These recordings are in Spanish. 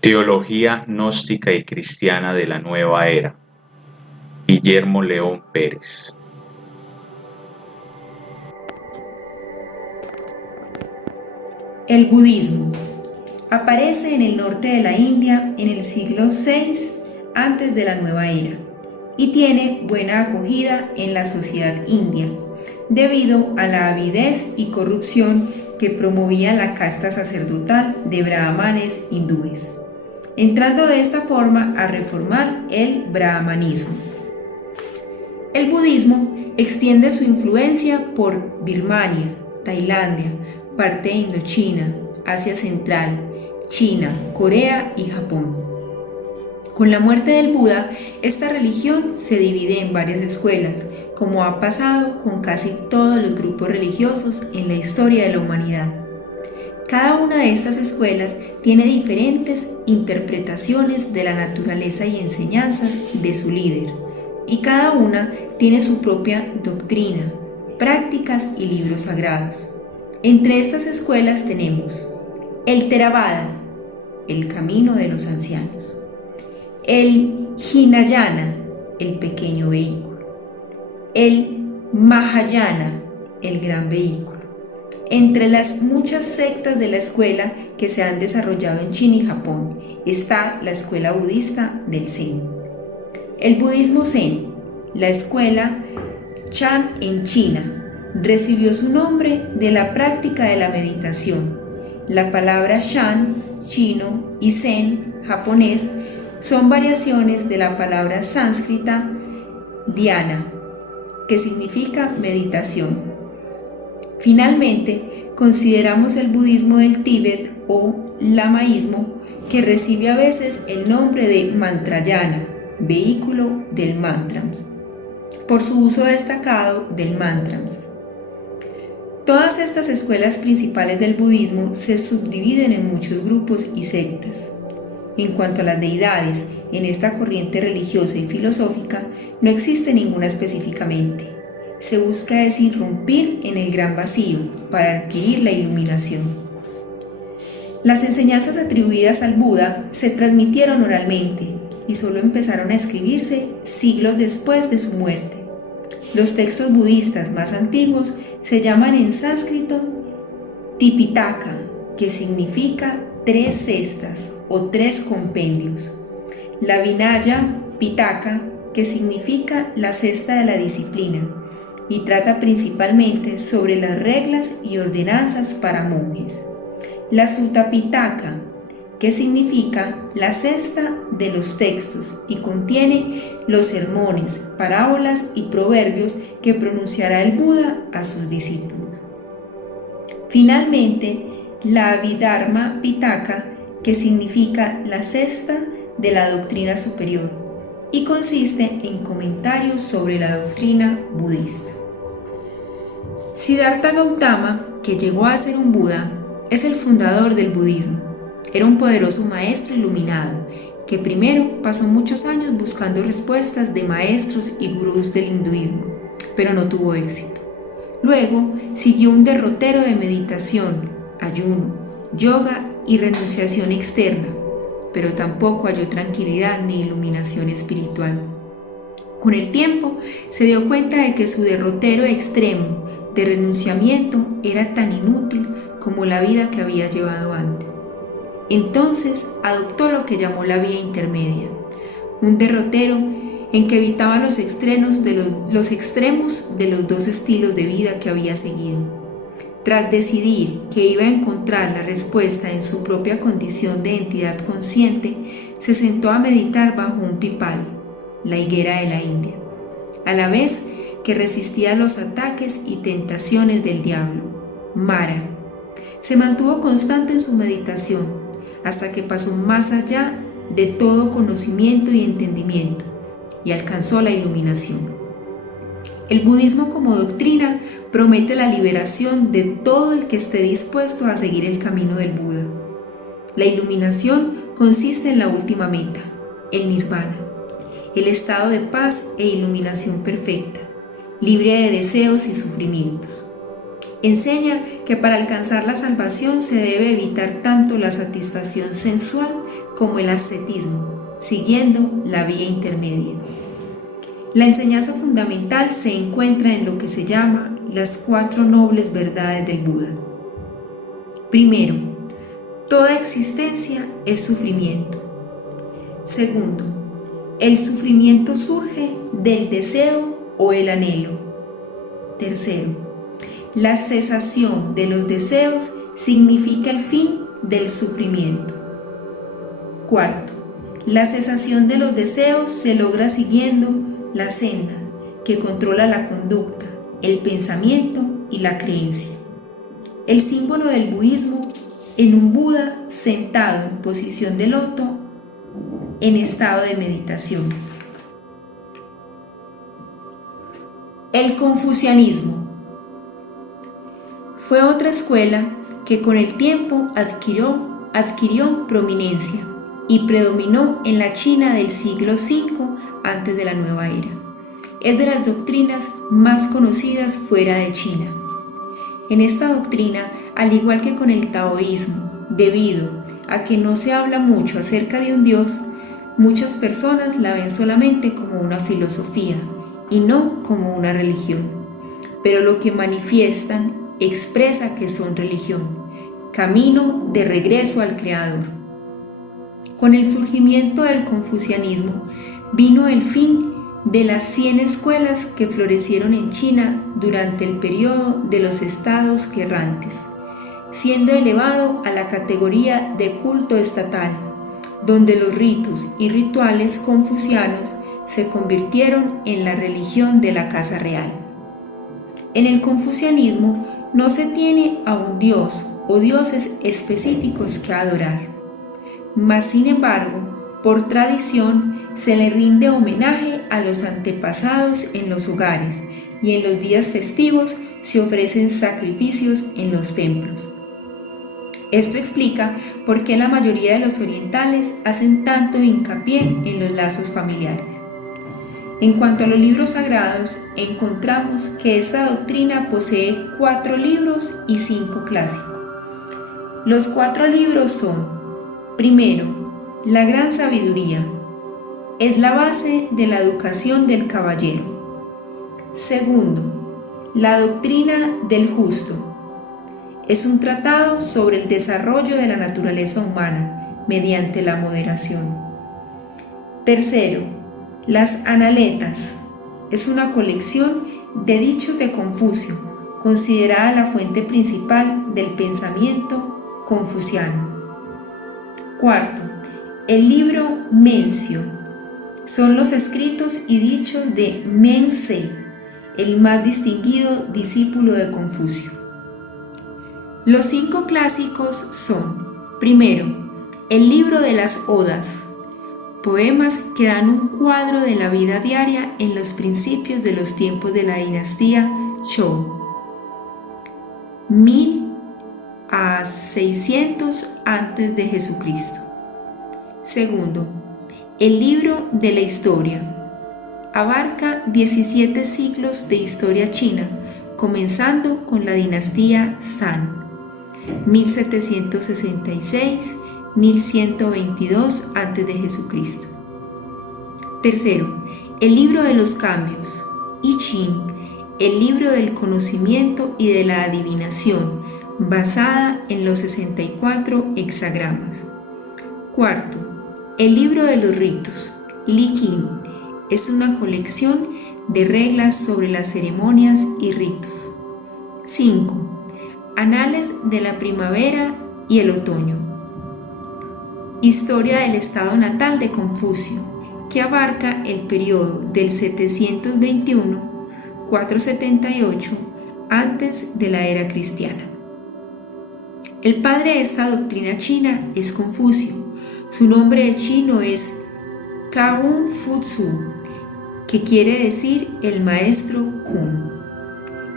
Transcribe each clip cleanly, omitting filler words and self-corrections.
Teología gnóstica y cristiana de la nueva era. Guillermo León Pérez. El budismo aparece en el norte de la India en el siglo VI antes de la nueva era y tiene buena acogida en la sociedad india debido a la avidez y corrupción que promovía la casta sacerdotal de brahmanes hindúes, entrando de esta forma a reformar el brahmanismo. El budismo extiende su influencia por Birmania, Tailandia, parte de Indochina, Asia Central, China, Corea y Japón. Con la muerte del Buda, esta religión se divide en varias escuelas, como ha pasado con casi todos los grupos religiosos en la historia de la humanidad. Cada una de estas escuelas tiene diferentes interpretaciones de la naturaleza y enseñanzas de su líder, y cada una tiene su propia doctrina, prácticas y libros sagrados. Entre estas escuelas tenemos el Theravada, el camino de los ancianos, el Hinayana, el pequeño vehículo, el Mahayana, el gran vehículo. Entre las muchas sectas de la escuela que se han desarrollado en China y Japón está la escuela budista del Zen. El budismo Zen, la escuela Chan en China, recibió su nombre de la práctica de la meditación. La palabra Shan, chino, y Zen, japonés, son variaciones de la palabra sánscrita dhyana, que significa meditación. Finalmente, consideramos el budismo del Tíbet o lamaísmo, que recibe a veces el nombre de mantrayana, vehículo del mantrams, por su uso destacado del mantrams. Todas estas escuelas principales del budismo se subdividen en muchos grupos y sectas. En cuanto a las deidades, en esta corriente religiosa y filosófica no existe ninguna específicamente. Se busca es irrumpir en el gran vacío para adquirir la iluminación. Las enseñanzas atribuidas al Buda se transmitieron oralmente y solo empezaron a escribirse siglos después de su muerte. Los textos budistas más antiguos se llaman en sánscrito Tipitaka, que significa 3 cestas o 3 compendios. La Vinaya Pitaka, que significa la cesta de la disciplina, y trata principalmente sobre las reglas y ordenanzas para monjes. La Sutta Pitaka, que significa la cesta de los textos y contiene los sermones, parábolas y proverbios que pronunciará el Buda a sus discípulos. Finalmente, la Abhidharma Pitaka, que significa la cesta de la doctrina superior y consiste en comentarios sobre la doctrina budista. Siddhartha Gautama, que llegó a ser un Buda, es el fundador del budismo. Era un poderoso maestro iluminado, que primero pasó muchos años buscando respuestas de maestros y gurús del hinduismo, pero no tuvo éxito. Luego siguió un derrotero de meditación, ayuno, yoga y renunciación externa, pero tampoco halló tranquilidad ni iluminación espiritual. Con el tiempo se dio cuenta de que su derrotero extremo de renunciamiento era tan inútil como la vida que había llevado antes. Entonces adoptó lo que llamó la vía intermedia, un derrotero en que evitaba los extremos de los dos estilos de vida que había seguido. Tras decidir que iba a encontrar la respuesta en su propia condición de entidad consciente, se sentó a meditar bajo un pipal, la higuera de la India, a la vez que resistía los ataques y tentaciones del diablo, Mara. Se mantuvo constante en su meditación, hasta que pasó más allá de todo conocimiento y entendimiento, y alcanzó la iluminación. El budismo como doctrina promete la liberación de todo el que esté dispuesto a seguir el camino del Buda. La iluminación consiste en la última meta, el nirvana, el estado de paz e iluminación perfecta, libre de deseos y sufrimientos. Enseña que para alcanzar la salvación se debe evitar tanto la satisfacción sensual como el ascetismo, siguiendo la vía intermedia. La enseñanza fundamental se encuentra en lo que se llama las 4 nobles verdades del Buda. Primero, toda existencia es sufrimiento. Segundo, el sufrimiento surge del deseo o el anhelo. Tercero, la cesación de los deseos significa el fin del sufrimiento. Cuarto, la cesación de los deseos se logra siguiendo la senda que controla la conducta, el pensamiento y la creencia. El símbolo del budismo en un Buda sentado en posición de loto en estado de meditación. El confucianismo fue otra escuela que con el tiempo adquirió prominencia y predominó en la China del siglo V antes de la nueva era. Es de las doctrinas más conocidas fuera de China. En esta doctrina, al igual que con el taoísmo, debido a que no se habla mucho acerca de un Dios, muchas personas la ven solamente como una filosofía y no como una religión. Pero lo que manifiestan expresa que son religión, camino de regreso al Creador. Con el surgimiento del confucianismo vino el fin de las 100 escuelas que florecieron en China durante el periodo de los estados guerrantes, siendo elevado a la categoría de culto estatal, donde los ritos y rituales confucianos se convirtieron en la religión de la casa real. En el confucianismo no se tiene a un dios o dioses específicos que adorar, mas sin embargo, por tradición se le rinde homenaje a los antepasados en los hogares y en los días festivos se ofrecen sacrificios en los templos. Esto explica por qué la mayoría de los orientales hacen tanto hincapié en los lazos familiares. En cuanto a los libros sagrados, encontramos que esta doctrina posee 4 libros y 5 clásicos. Los 4 libros son: primero, la gran sabiduría. Es la base de la educación del caballero. Segundo, la doctrina del justo. Es un tratado sobre el desarrollo de la naturaleza humana mediante la moderación. Tercero, las Analetas. Es una colección de dichos de Confucio, considerada la fuente principal del pensamiento confuciano. Cuarto, el libro Mencio. Son los escritos y dichos de Men-se, el más distinguido discípulo de Confucio. Los 5 clásicos son: primero, el libro de las Odas, poemas que dan un cuadro de la vida diaria en los principios de los tiempos de la dinastía Zhou, 1000 a 600 antes de Jesucristo. Segundo, el libro de la historia. Abarca 17 siglos de historia china, comenzando con la dinastía San, 1766-1122 a.C. Tercero, el libro de los cambios, I Ching, el libro del conocimiento y de la adivinación, basada en los 64 hexagramas. Cuarto, el libro de los ritos, Li Qing, es una colección de reglas sobre las ceremonias y ritos. 5. Anales de la primavera y el otoño. Historia del estado natal de Confucio, que abarca el periodo del 721-478 antes de la era cristiana. El padre de esta doctrina china es Confucio. Su nombre de chino es Kaun Fu-Tzu, que quiere decir el maestro Kun.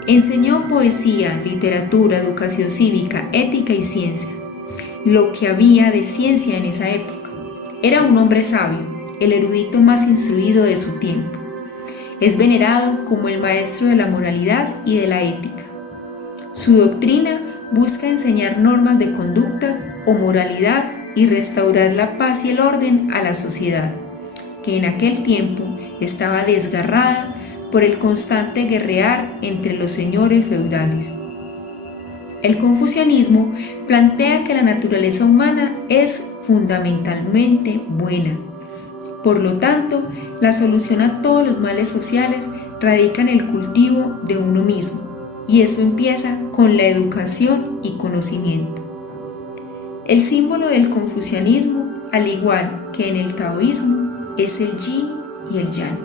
Enseñó poesía, literatura, educación cívica, ética y ciencia, lo que había de ciencia en esa época. Era un hombre sabio, el erudito más instruido de su tiempo. Es venerado como el maestro de la moralidad y de la ética. Su doctrina busca enseñar normas de conductas o moralidad y restaurar la paz y el orden a la sociedad, que en aquel tiempo estaba desgarrada por el constante guerrear entre los señores feudales. El confucianismo plantea que la naturaleza humana es fundamentalmente buena. Por lo tanto, la solución a todos los males sociales radica en el cultivo de uno mismo, y eso empieza con la educación y conocimiento. El símbolo del confucianismo, al igual que en el taoísmo, es el yin y el yang.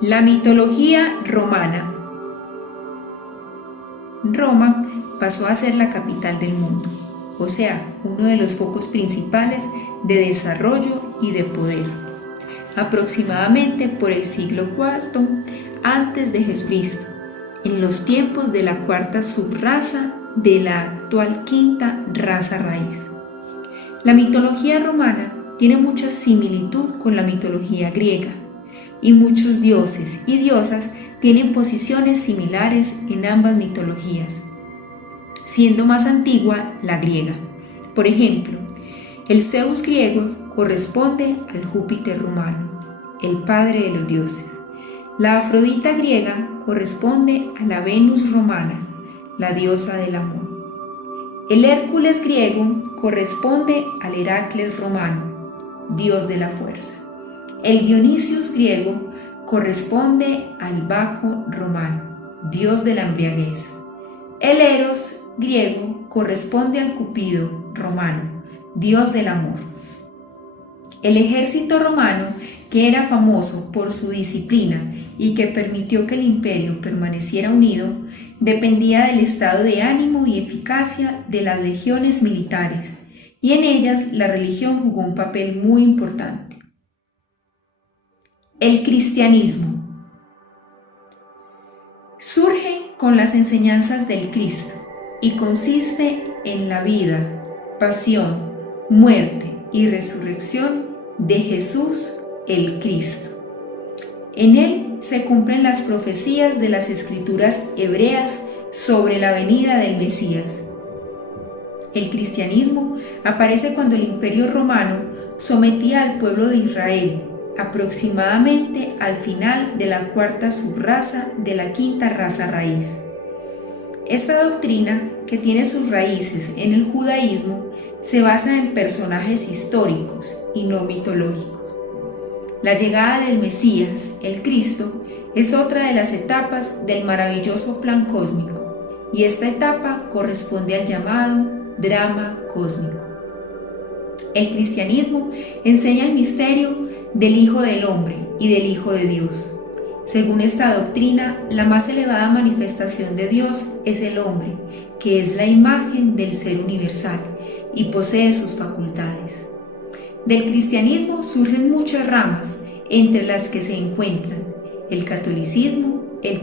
La mitología romana. Roma pasó a ser la capital del mundo, o sea, uno de los focos principales de desarrollo y de poder, aproximadamente por el siglo IV antes de Jesucristo, en los tiempos de la cuarta subraza de la actual quinta raza raíz. La mitología romana tiene mucha similitud con la mitología griega, y muchos dioses y diosas tienen posiciones similares en ambas mitologías, siendo más antigua la griega. Por ejemplo, el Zeus griego corresponde al Júpiter romano, el padre de los dioses. La Afrodita griega corresponde a la Venus romana, la diosa del amor. El Hércules griego corresponde al Heracles romano, dios de la fuerza. El Dionisios griego corresponde al Baco romano, dios de la embriaguez. El Eros griego corresponde al Cupido romano, dios del amor. El ejército romano, que era famoso por su disciplina y que permitió que el imperio permaneciera unido, dependía del estado de ánimo y eficacia de las legiones militares, y en ellas la religión jugó un papel muy importante. El cristianismo surge con las enseñanzas del Cristo y consiste en la vida, pasión, muerte y resurrección de Jesús el Cristo. En él se cumplen las profecías de las escrituras hebreas sobre la venida del Mesías. El cristianismo aparece cuando el Imperio Romano sometía al pueblo de Israel, aproximadamente al final de la cuarta subraza de la quinta raza raíz. Esta doctrina, que tiene sus raíces en el judaísmo, se basa en personajes históricos y no mitológicos. La llegada del Mesías, el Cristo, es otra de las etapas del maravilloso plan cósmico, y esta etapa corresponde al llamado drama cósmico. El cristianismo enseña el misterio del Hijo del Hombre y del Hijo de Dios. Según esta doctrina, la más elevada manifestación de Dios es el hombre, que es la imagen del ser universal y posee sus facultades. Del cristianismo surgen muchas ramas, entre las que se encuentran el catolicismo, el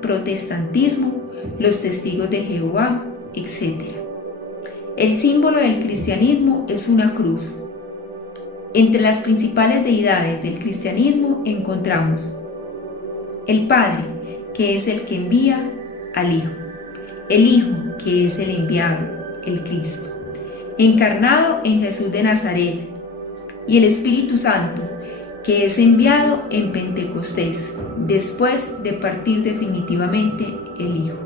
protestantismo, los testigos de Jehová, etc. El símbolo del cristianismo es una cruz. Entre las principales deidades del cristianismo encontramos el Padre, que es el que envía al Hijo, el Hijo, que es el enviado, el Cristo, encarnado en Jesús de Nazaret, y el Espíritu Santo, que es enviado en Pentecostés, después de partir definitivamente el Hijo.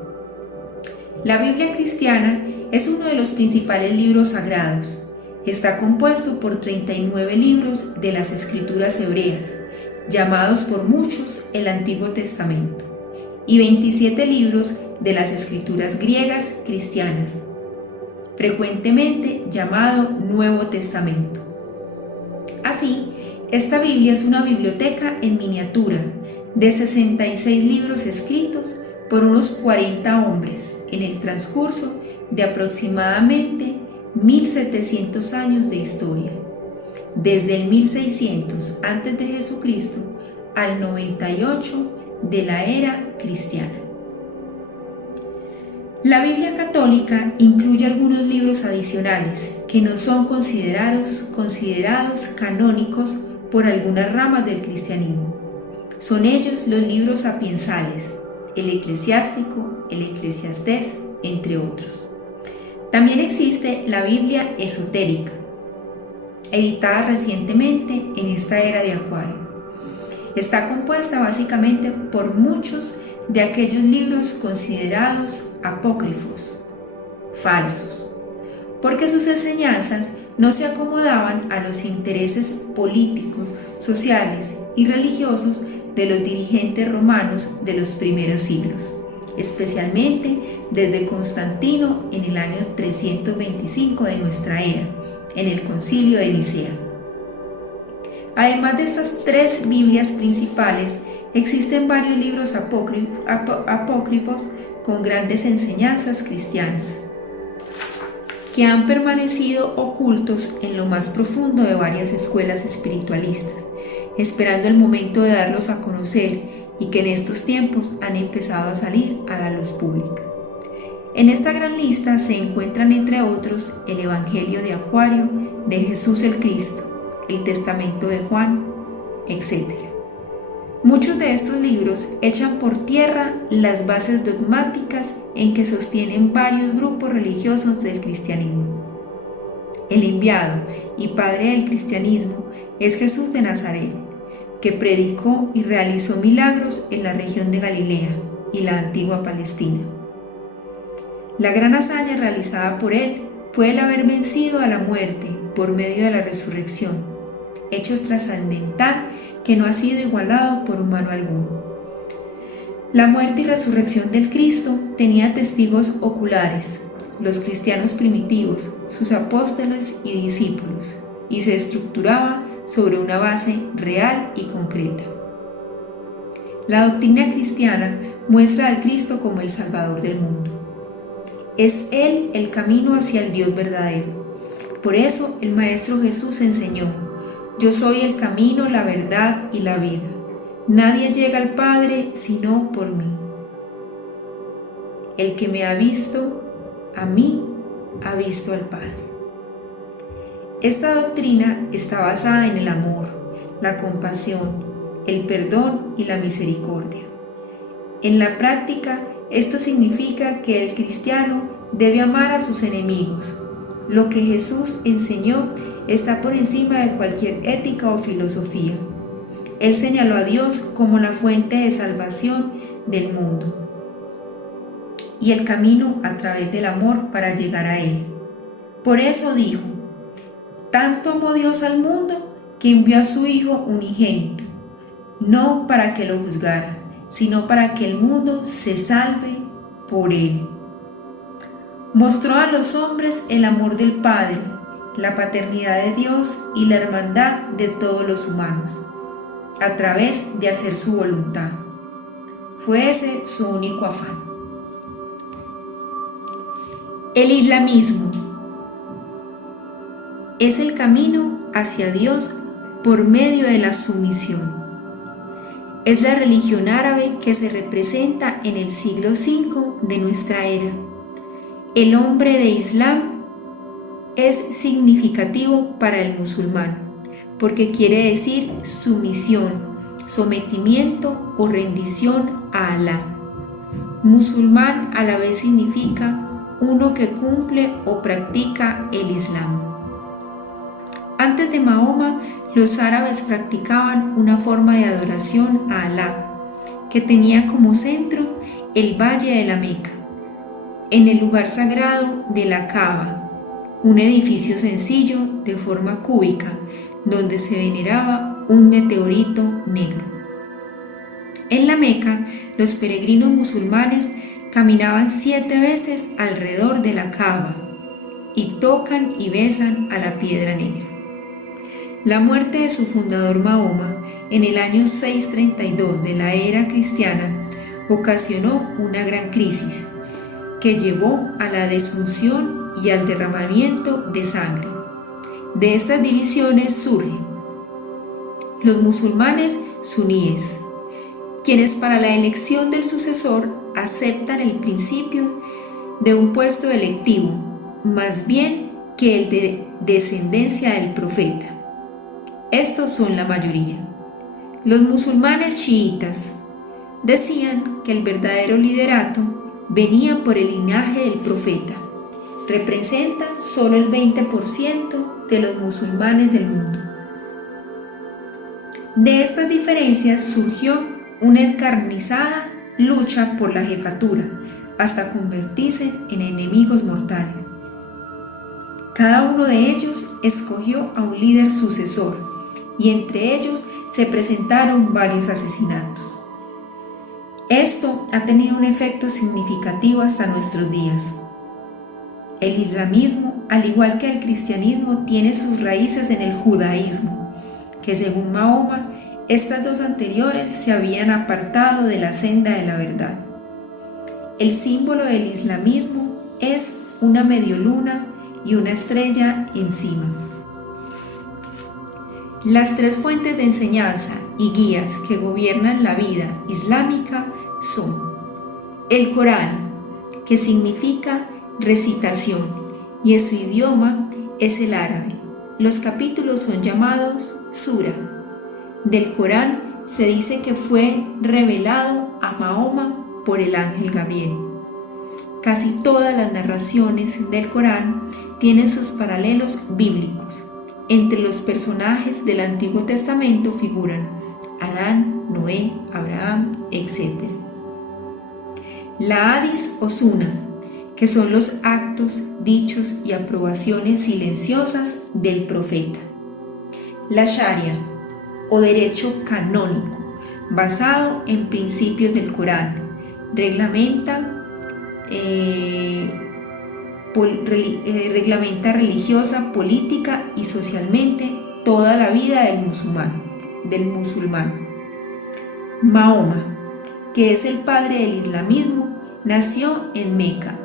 La Biblia cristiana es uno de los principales libros sagrados. Está compuesto por 39 libros de las Escrituras hebreas, llamados por muchos el Antiguo Testamento, y 27 libros de las Escrituras griegas cristianas, frecuentemente llamado Nuevo Testamento. Así, esta Biblia es una biblioteca en miniatura de 66 libros escritos por unos 40 hombres en el transcurso de aproximadamente 1700 años de historia, desde el 1600 a.C. al 98 de la era cristiana. La Biblia católica incluye algunos libros adicionales que no son considerados canónicos por algunas ramas del cristianismo. Son ellos los libros sapiensales, el Eclesiástico, el Eclesiastés, entre otros. También existe la Biblia esotérica, editada recientemente en esta era de Acuario. Está compuesta básicamente por muchos de aquellos libros considerados apócrifos, falsos, porque sus enseñanzas no se acomodaban a los intereses políticos, sociales y religiosos de los dirigentes romanos de los primeros siglos, especialmente desde Constantino en el año 325 de nuestra era, en el Concilio de Nicea. Además de estas tres Biblias principales, existen varios libros apócrifos con grandes enseñanzas cristianas, que han permanecido ocultos en lo más profundo de varias escuelas espiritualistas, esperando el momento de darlos a conocer, y que en estos tiempos han empezado a salir a la luz pública. En esta gran lista se encuentran, entre otros, el Evangelio de Acuario, de Jesús el Cristo, el Testamento de Juan, etc. Muchos de estos libros echan por tierra las bases dogmáticas en que sostienen varios grupos religiosos del cristianismo. El enviado y padre del cristianismo es Jesús de Nazaret, que predicó y realizó milagros en la región de Galilea y la antigua Palestina. La gran hazaña realizada por él fue el haber vencido a la muerte por medio de la resurrección, hecho trascendental que no ha sido igualado por humano alguno. La muerte y resurrección del Cristo tenía testigos oculares, los cristianos primitivos, sus apóstoles y discípulos, y se estructuraba sobre una base real y concreta. La doctrina cristiana muestra al Cristo como el Salvador del mundo. Es Él el camino hacia el Dios verdadero. Por eso el Maestro Jesús enseñó: yo soy el camino, la verdad y la vida. Nadie llega al Padre sino por mí. El que me ha visto a mí, ha visto al Padre. Esta doctrina está basada en el amor, la compasión, el perdón y la misericordia. En la práctica, esto significa que el cristiano debe amar a sus enemigos. Lo que Jesús enseñó está por encima de cualquier ética o filosofía. Él señaló a Dios como la fuente de salvación del mundo y el camino a través del amor para llegar a Él. Por eso dijo: tanto amó Dios al mundo que envió a su Hijo unigénito, no para que lo juzgara, sino para que el mundo se salve por Él. Mostró a los hombres el amor del Padre, la paternidad de Dios y la hermandad de todos los humanos, a través de hacer su voluntad. Fue ese su único afán. El islamismo es el camino hacia Dios por medio de la sumisión. Es la religión árabe que se representa en el siglo V de nuestra era. El nombre de Islam es significativo para el musulmán, porque quiere decir sumisión, sometimiento o rendición a Alá. Musulmán a la vez significa uno que cumple o practica el Islam. Antes de Mahoma, los árabes practicaban una forma de adoración a Alá, que tenía como centro el valle de la Meca, en el lugar sagrado de la Kaaba, un edificio sencillo de forma cúbica donde se veneraba un meteorito negro. En la Meca, los peregrinos musulmanes caminaban 7 veces alrededor de la Kaaba y tocan y besan a la piedra negra. La muerte de su fundador Mahoma en el año 632 de la era cristiana ocasionó una gran crisis que llevó a la desunción y al derramamiento de sangre. De estas divisiones surgen los musulmanes suníes, quienes para la elección del sucesor aceptan el principio de un puesto electivo, más bien que el de descendencia del profeta. Estos son la mayoría. Los musulmanes chiitas Decían que el verdadero liderato venía por el linaje del profeta. Representa solo el 20% de los musulmanes del mundo. De estas diferencias surgió una encarnizada lucha por la jefatura, hasta convertirse en enemigos mortales. Cada uno de ellos escogió a un líder sucesor, y entre ellos se presentaron varios asesinatos. Esto ha tenido un efecto significativo hasta nuestros días. El islamismo, al igual que el cristianismo, tiene sus raíces en el judaísmo, que según Mahoma, estas dos anteriores se habían apartado de la senda de la verdad. El símbolo del islamismo es una medioluna y una estrella encima. Las tres fuentes de enseñanza y guías que gobiernan la vida islámica son el Corán, que significa recitación, y en su idioma es el árabe. Los capítulos son llamados sura. Del Corán se dice que fue revelado a Mahoma por el ángel Gabriel. Casi todas las narraciones del Corán tienen sus paralelos bíblicos. Entre los personajes del Antiguo Testamento figuran Adán, Noé, Abraham, etc. La hadis o suna, que son los actos, dichos y aprobaciones silenciosas del profeta. La sharia, o derecho canónico, basado en principios del Corán, reglamenta religiosa, política y socialmente toda la vida del musulmán. Mahoma, que es el padre del islamismo, nació en Meca.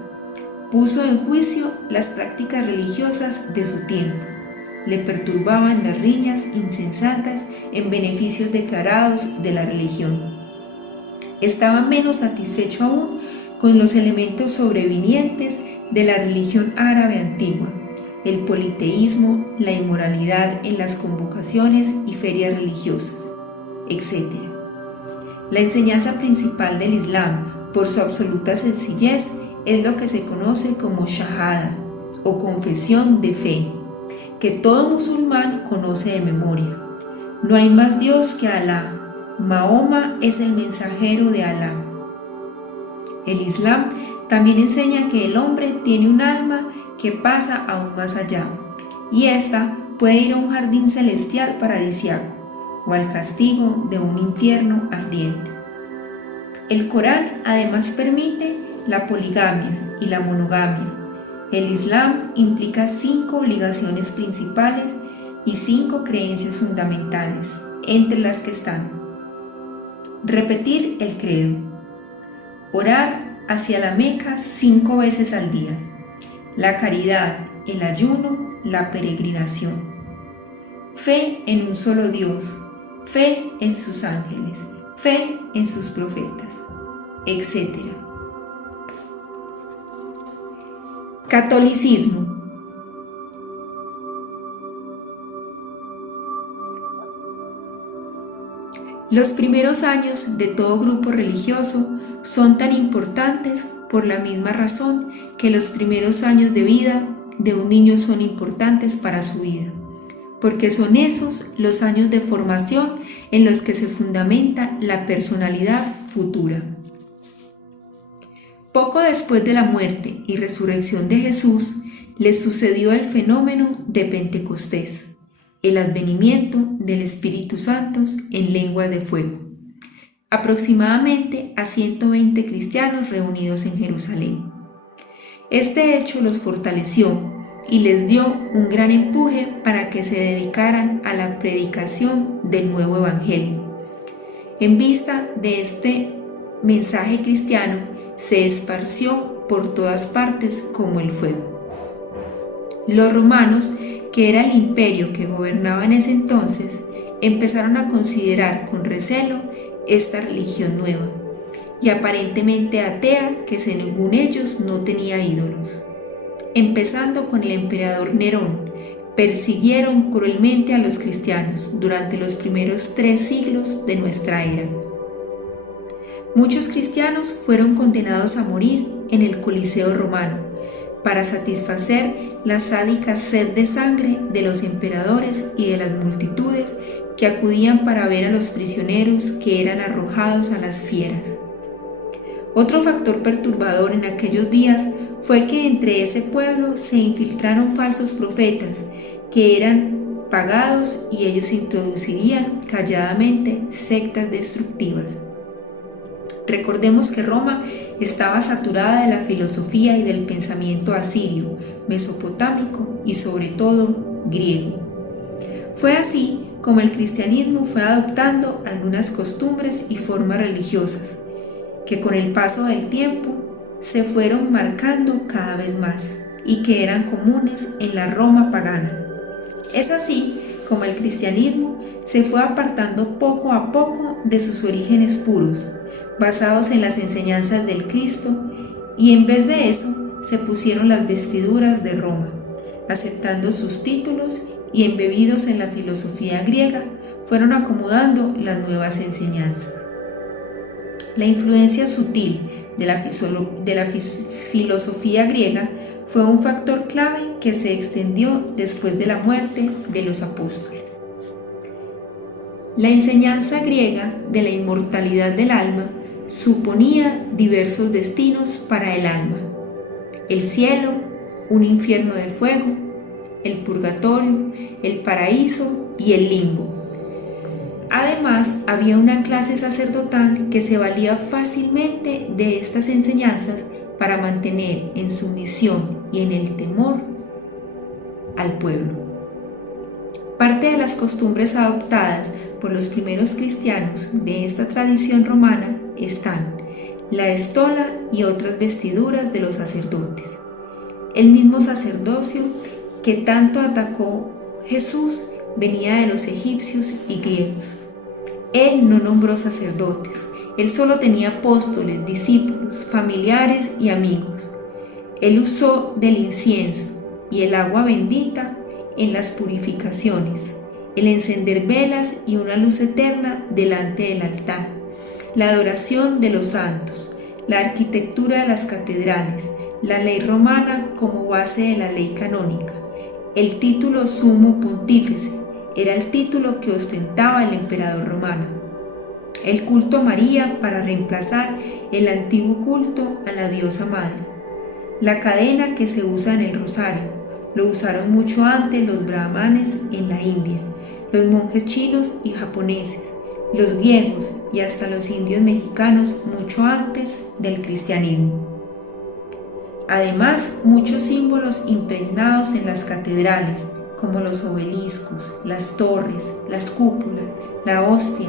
Puso en juicio las prácticas religiosas de su tiempo. Le perturbaban las riñas insensatas en beneficios declarados de la religión. Estaba menos satisfecho aún con los elementos sobrevinientes de la religión árabe antigua, el politeísmo, la inmoralidad en las convocaciones y ferias religiosas, etc. La enseñanza principal del Islam, por su absoluta sencillez, es lo que se conoce como shahada, o confesión de fe, que todo musulmán conoce de memoria. No hay más Dios que Alá. Mahoma es el mensajero de Alá. El Islam también enseña que el hombre tiene un alma que pasa aún más allá, y ésta puede ir a un jardín celestial paradisíaco o al castigo de un infierno ardiente. El Corán además permite la poligamia y la monogamia. El Islam implica 5 obligaciones principales y 5 creencias fundamentales, entre las que están: repetir el credo, orar hacia la Meca 5 veces al día, la caridad, el ayuno, la peregrinación, fe en un solo Dios, fe en sus ángeles, fe en sus profetas, etc. Catolicismo. Los primeros años de todo grupo religioso son tan importantes por la misma razón que los primeros años de vida de un niño son importantes para su vida, porque son esos los años de formación en los que se fundamenta la personalidad futura. Poco después de la muerte y resurrección de Jesús, le sucedió el fenómeno de Pentecostés, el advenimiento del Espíritu Santo en lenguas de fuego, aproximadamente a 120 cristianos reunidos en Jerusalén. Este hecho los fortaleció y les dio un gran empuje para que se dedicaran a la predicación del nuevo Evangelio. En vista de este mensaje cristiano, se esparció por todas partes como el fuego. Los romanos, que era el imperio que gobernaba en ese entonces, empezaron a considerar con recelo esta religión nueva y aparentemente atea, que según ellos no tenía ídolos. Empezando con el emperador Nerón, persiguieron cruelmente a los cristianos durante los primeros 3 siglos de nuestra era. Muchos cristianos fueron condenados a morir en el Coliseo romano para satisfacer la sádica sed de sangre de los emperadores y de las multitudes que acudían para ver a los prisioneros que eran arrojados a las fieras. Otro factor perturbador en aquellos días fue que entre ese pueblo se infiltraron falsos profetas que eran pagados y ellos introducirían calladamente sectas destructivas. Recordemos que Roma estaba saturada de la filosofía y del pensamiento asirio, mesopotámico y sobre todo griego. Fue así como el cristianismo fue adoptando algunas costumbres y formas religiosas, que con el paso del tiempo se fueron marcando cada vez más y que eran comunes en la Roma pagana. Es así como el cristianismo se fue apartando poco a poco de sus orígenes puros, basados en las enseñanzas del Cristo, y en vez de eso se pusieron las vestiduras de Roma, aceptando sus títulos y embebidos en la filosofía griega, fueron acomodando las nuevas enseñanzas. La influencia sutil de la filosofía griega fue un factor clave que se extendió después de la muerte de los apóstoles. La enseñanza griega de la inmortalidad del alma suponía diversos destinos para el alma: el cielo, un infierno de fuego, el purgatorio, el paraíso y el limbo. Además, había una clase sacerdotal que se valía fácilmente de estas enseñanzas para mantener en sumisión y en el temor al pueblo. Parte de las costumbres adoptadas por los primeros cristianos de esta tradición romana están la estola y otras vestiduras de los sacerdotes. El mismo sacerdocio que tanto atacó Jesús venía de los egipcios y griegos. Él no nombró sacerdotes, él solo tenía apóstoles, discípulos, familiares y amigos. Él usó del incienso y el agua bendita en las purificaciones, el encender velas y una luz eterna delante del altar, la adoración de los santos, la arquitectura de las catedrales, la ley romana como base de la ley canónica, el título sumo pontífice, era el título que ostentaba el emperador romano, el culto a María para reemplazar el antiguo culto a la diosa madre, la cadena que se usa en el rosario, lo usaron mucho antes los brahmanes en la India, los monjes chinos y japoneses, los griegos y hasta los indios mexicanos mucho antes del cristianismo. Además, muchos símbolos impregnados en las catedrales, como los obeliscos, las torres, las cúpulas, la hostia,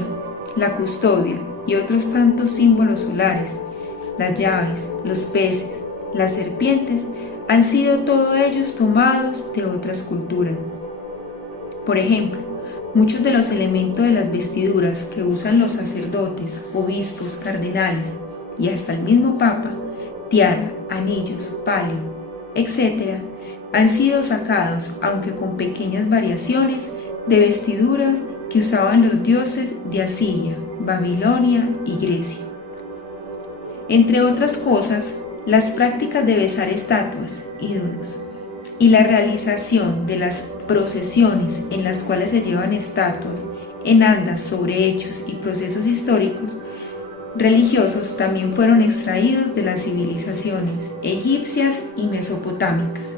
la custodia y otros tantos símbolos solares, las llaves, los peces, las serpientes, han sido todos ellos tomados de otras culturas. Por ejemplo, muchos de los elementos de las vestiduras que usan los sacerdotes, obispos, cardenales y hasta el mismo Papa, tiara, anillos, palio, etc., han sido sacados, aunque con pequeñas variaciones, de vestiduras que usaban los dioses de Asiria, Babilonia y Grecia. Entre otras cosas, las prácticas de besar estatuas, ídolos, y la realización de las procesiones en las cuales se llevan estatuas en andas sobre hechos y procesos históricos religiosos también fueron extraídos de las civilizaciones egipcias y mesopotámicas.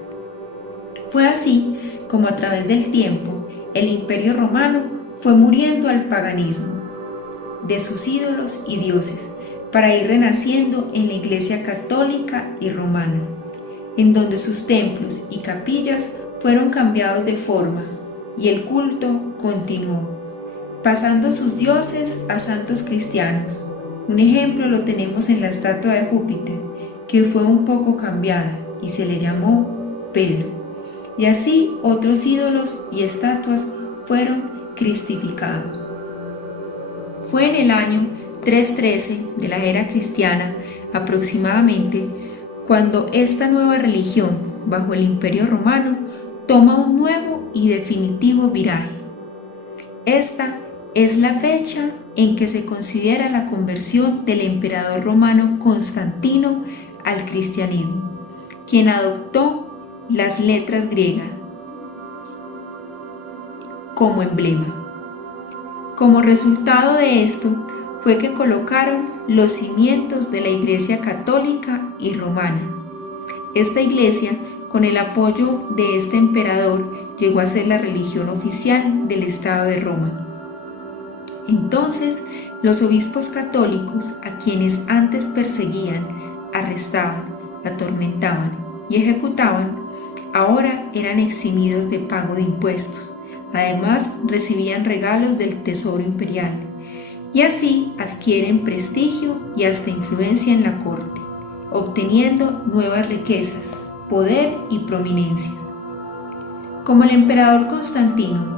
Fue así como a través del tiempo el Imperio Romano fue muriendo al paganismo de sus ídolos y dioses para ir renaciendo en la Iglesia católica y romana, en donde sus templos y capillas fueron cambiados de forma y el culto continuó, pasando sus dioses a santos cristianos. Un ejemplo lo tenemos en la estatua de Júpiter, que fue un poco cambiada y se le llamó Pedro. Y así otros ídolos y estatuas fueron cristificados. Fue en el año 313 de la era cristiana aproximadamente cuando esta nueva religión bajo el Imperio Romano toma un nuevo y definitivo viraje. Esta es la fecha en que se considera la conversión del emperador romano Constantino al cristianismo, quien adoptó las letras griegas como emblema. Como resultado de esto fue que colocaron los cimientos de la Iglesia católica y romana. Esta iglesia, con el apoyo de este emperador, llegó a ser la religión oficial del Estado de Roma. Entonces, los obispos católicos, a quienes antes perseguían, arrestaban, atormentaban y ejecutaban, ahora eran eximidos de pago de impuestos. Además, recibían regalos del tesoro imperial y así adquieren prestigio y hasta influencia en la corte, obteniendo nuevas riquezas, poder y prominencias. Como el emperador Constantino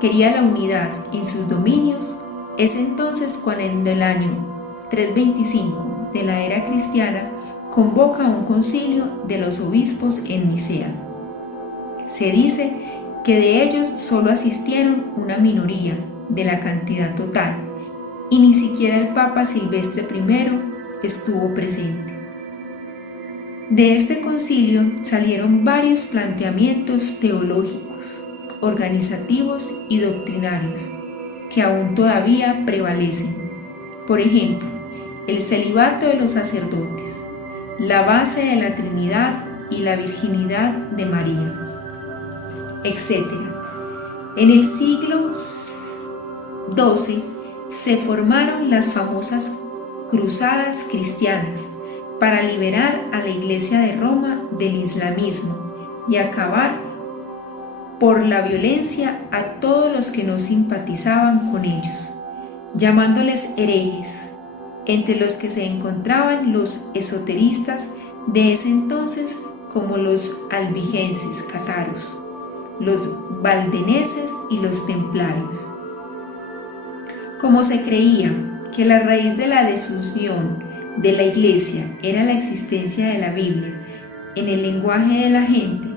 quería la unidad en sus dominios, es entonces cuando en el año 325 de la era cristiana convoca un concilio de los obispos en Nicea. Se dice que de ellos solo asistieron una minoría de la cantidad total y ni siquiera el Papa Silvestre I estuvo presente. De este concilio salieron varios planteamientos teológicos, organizativos y doctrinarios que aún todavía prevalecen. Por ejemplo, el celibato de los sacerdotes, la base de la Trinidad y la virginidad de María, etc. En el siglo XII se formaron las famosas cruzadas cristianas para liberar a la Iglesia de Roma del islamismo y acabar por la violencia a todos los que no simpatizaban con ellos, llamándoles herejes, entre los que se encontraban los esoteristas de ese entonces como los albigenses cátaros, los valdenses y los templarios. Como se creía que la raíz de la desunión de la Iglesia era la existencia de la Biblia en el lenguaje de la gente,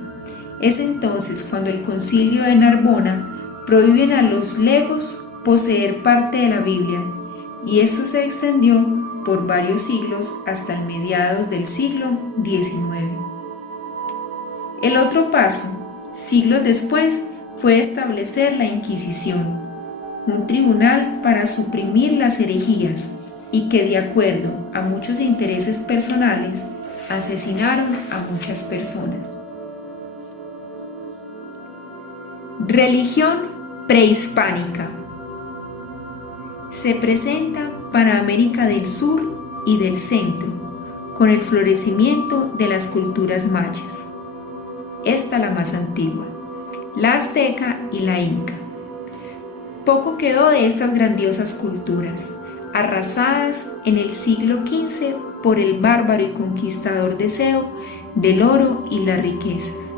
es entonces cuando el Concilio de Narbona prohíbe a los legos poseer parte de la Biblia, y esto se extendió por varios siglos hasta el mediados del siglo XIX. El otro paso, siglos después, fue establecer la Inquisición, un tribunal para suprimir las herejías y que, de acuerdo a muchos intereses personales, asesinaron a muchas personas. Religión prehispánica. Se presenta para América del Sur y del Centro con el florecimiento de las culturas mayas. Esta la más antigua, la azteca y la inca. Poco quedó de estas grandiosas culturas, arrasadas en el siglo XV por el bárbaro y conquistador deseo del oro y las riquezas.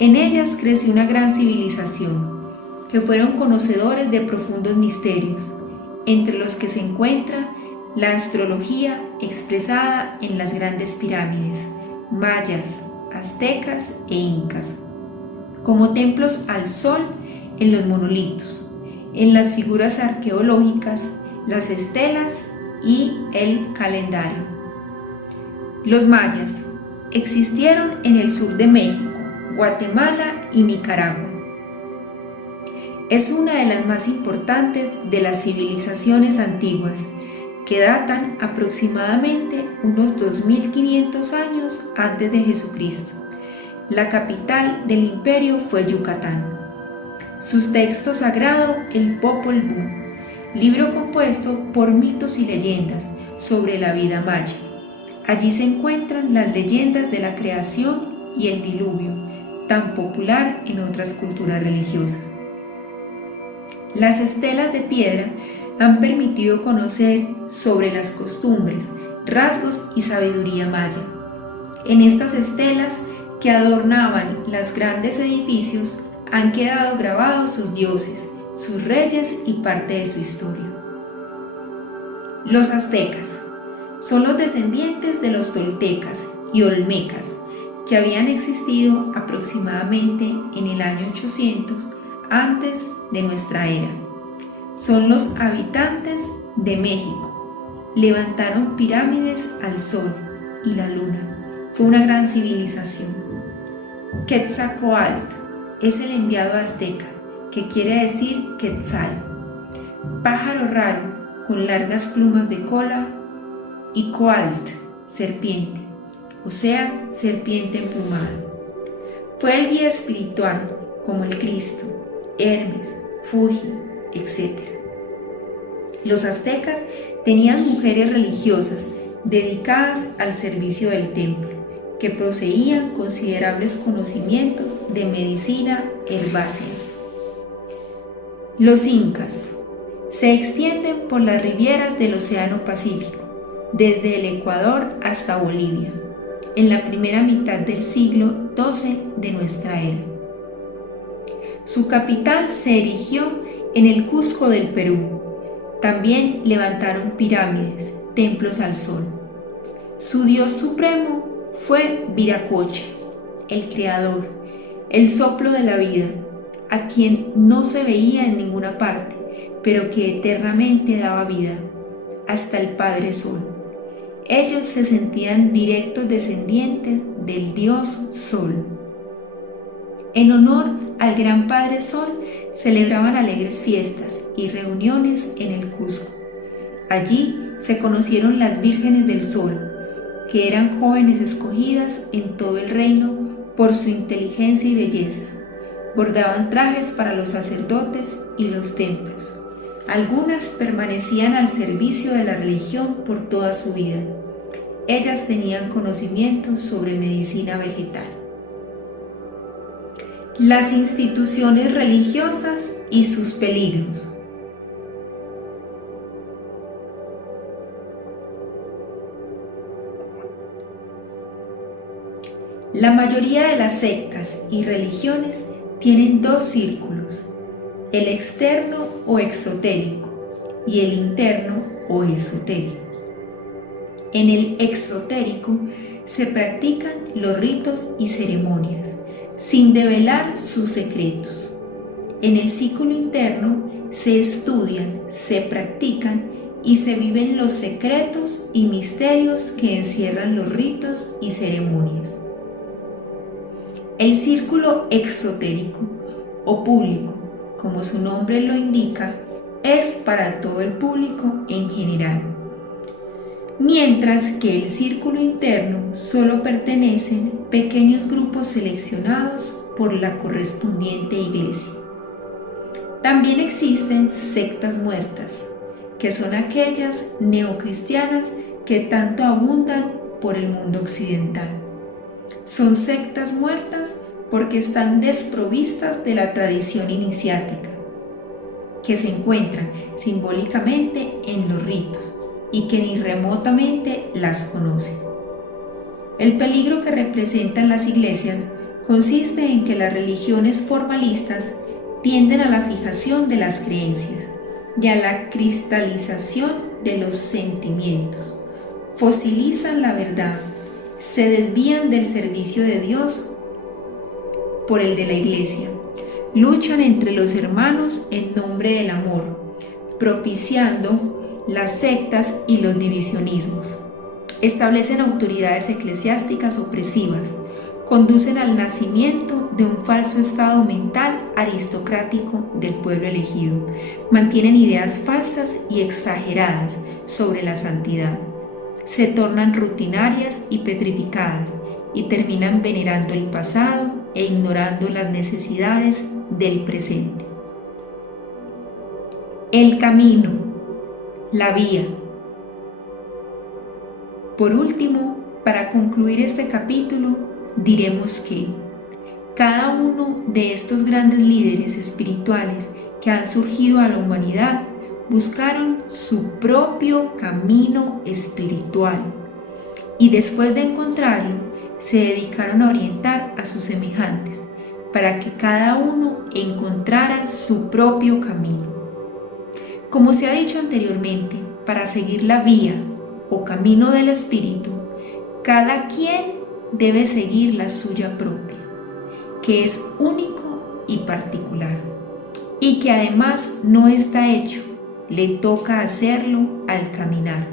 En ellas creció una gran civilización, que fueron conocedores de profundos misterios, entre los que se encuentra la astrología expresada en las grandes pirámides, mayas, aztecas e incas, como templos al sol en los monolitos, en las figuras arqueológicas, las estelas y el calendario. Los mayas existieron en el sur de México, Guatemala y Nicaragua. Es una de las más importantes de las civilizaciones antiguas, que datan aproximadamente unos 2500 años antes de Jesucristo. La capital del imperio fue Yucatán. Sus textos sagrados, el Popol Vuh, libro compuesto por mitos y leyendas sobre la vida maya. Allí se encuentran las leyendas de la creación y el diluvio, tan popular en otras culturas religiosas. Las estelas de piedra han permitido conocer sobre las costumbres, rasgos y sabiduría maya. En estas estelas que adornaban los grandes edificios han quedado grabados sus dioses, sus reyes y parte de su historia. Los aztecas son los descendientes de los toltecas y olmecas, que habían existido aproximadamente en el año 800 antes de nuestra era. Son los habitantes de México. Levantaron pirámides al sol y la luna. Fue una gran civilización. Quetzalcóatl es el enviado azteca, que quiere decir Quetzal, pájaro raro con largas plumas de cola, y Coatl, serpiente, o sea, serpiente emplumada. Fue el guía espiritual, como el Cristo, Hermes, Fuji, etc. Los aztecas tenían mujeres religiosas dedicadas al servicio del templo, que poseían considerables conocimientos de medicina herbácea. Los incas se extienden por las riberas del Océano Pacífico, desde el Ecuador hasta Bolivia, en la primera mitad del siglo XII de nuestra era. Su capital se erigió en el Cusco del Perú. También levantaron pirámides, templos al sol. Su dios supremo fue Viracocha, el creador, el soplo de la vida, a quien no se veía en ninguna parte, pero que eternamente daba vida, hasta el Padre Sol. Ellos se sentían directos descendientes del dios Sol. En honor al gran Padre Sol, celebraban alegres fiestas y reuniones en el Cusco. Allí se conocieron las vírgenes del Sol, que eran jóvenes escogidas en todo el reino por su inteligencia y belleza. Bordaban trajes para los sacerdotes y los templos. Algunas permanecían al servicio de la religión por toda su vida. Ellas tenían conocimientos sobre medicina vegetal. Las instituciones religiosas y sus peligros. La mayoría de las sectas y religiones tienen dos círculos: el externo o exotérico y el interno o esotérico. En el exotérico se practican los ritos y ceremonias, sin develar sus secretos. En el círculo interno se estudian, se practican y se viven los secretos y misterios que encierran los ritos y ceremonias. El círculo exotérico o público, como su nombre lo indica, es para todo el público en general, mientras que el círculo interno solo pertenecen pequeños grupos seleccionados por la correspondiente iglesia. También existen sectas muertas, que son aquellas neocristianas que tanto abundan por el mundo occidental. Son sectas muertas porque están desprovistas de la tradición iniciática, que se encuentran simbólicamente en los ritos y que ni remotamente las conocen. El peligro que representan las iglesias consiste en que las religiones formalistas tienden a la fijación de las creencias y a la cristalización de los sentimientos, fosilizan la verdad, se desvían del servicio de Dios por el de la iglesia, luchan entre los hermanos en nombre del amor, propiciando las sectas y los divisionismos. Establecen autoridades eclesiásticas opresivas, conducen al nacimiento de un falso estado mental aristocrático del pueblo elegido, mantienen ideas falsas y exageradas sobre la santidad, se tornan rutinarias y petrificadas y terminan venerando el pasado e ignorando las necesidades del presente. El camino, la vía. Por último, para concluir este capítulo, diremos que cada uno de estos grandes líderes espirituales que han surgido a la humanidad buscaron su propio camino espiritual y después de encontrarlo se dedicaron a orientar a sus semejantes para que cada uno encontrara su propio camino. Como se ha dicho anteriormente, para seguir la vía o camino del espíritu, cada quien debe seguir la suya propia, que es único y particular, y que además no está hecho, le toca hacerlo al caminar.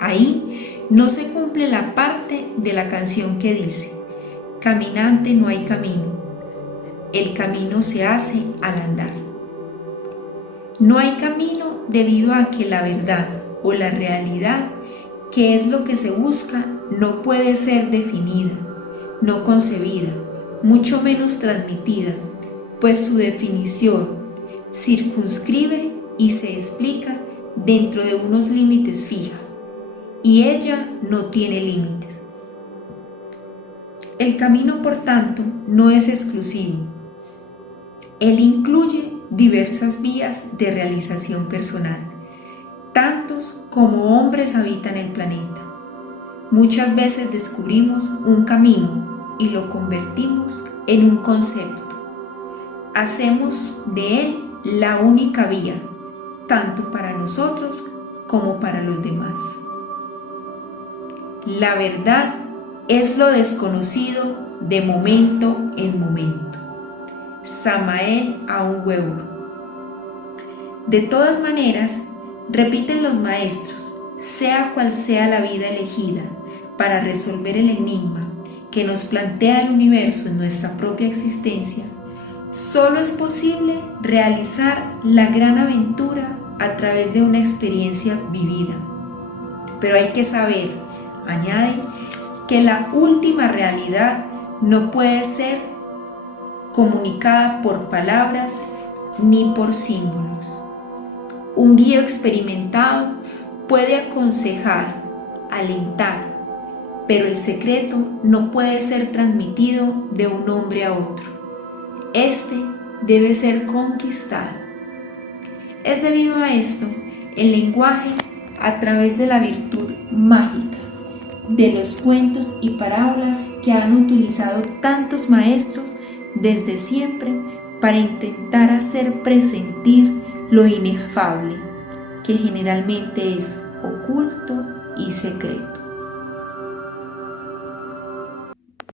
Ahí no se cumple la parte de la canción que dice: caminante no hay camino, el camino se hace al andar. No hay camino debido a que la verdad o la realidad, que es lo que se busca, no puede ser definida, no concebida, mucho menos transmitida, pues su definición circunscribe y se explica dentro de unos límites fijos, y ella no tiene límites. El camino, por tanto, no es exclusivo. Él incluye diversas vías de realización personal. Tantos como hombres habitan el planeta. Muchas veces descubrimos un camino y lo convertimos en un concepto. Hacemos de él la única vía, tanto para nosotros como para los demás. La verdad es lo desconocido de momento en momento. Samael Aun Weor. De todas maneras, repiten los maestros, sea cual sea la vida elegida para resolver el enigma que nos plantea el universo en nuestra propia existencia, solo es posible realizar la gran aventura a través de una experiencia vivida. Pero hay que saber, añade, que la última realidad no puede ser comunicada por palabras ni por símbolos. Un guía experimentado puede aconsejar, alentar, pero el secreto no puede ser transmitido de un hombre a otro. Este debe ser conquistado. Es debido a esto el lenguaje, a través de la virtud mágica de los cuentos y parábolas que han utilizado tantos maestros desde siempre para intentar hacer presentir lo inefable, que generalmente es oculto y secreto.